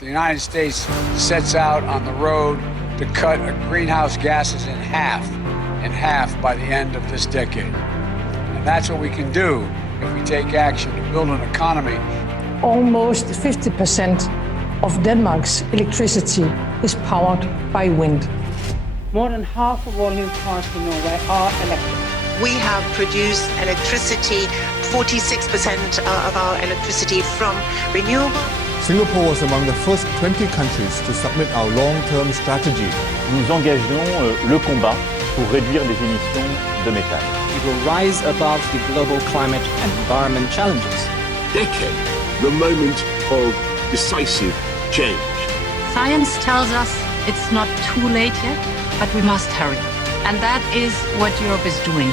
the United States sets out on the road to cut greenhouse gases in half by the end of this decade. And that's what we can do if we take action to build an economy. Almost 50% of Denmark's electricity is powered by wind. More than half of all new cars in Norway are electric. We have produced electricity, 46% of our electricity from renewable. Singapore was among the first 20 countries to submit our long-term strategy. Nous engageons le combat pour réduire les émissions de méthane. We will rise above the global climate and environment challenges. Decade, the moment of decisive change. Science tells us it's not too late yet, but we must hurry. And that is what Europe is doing.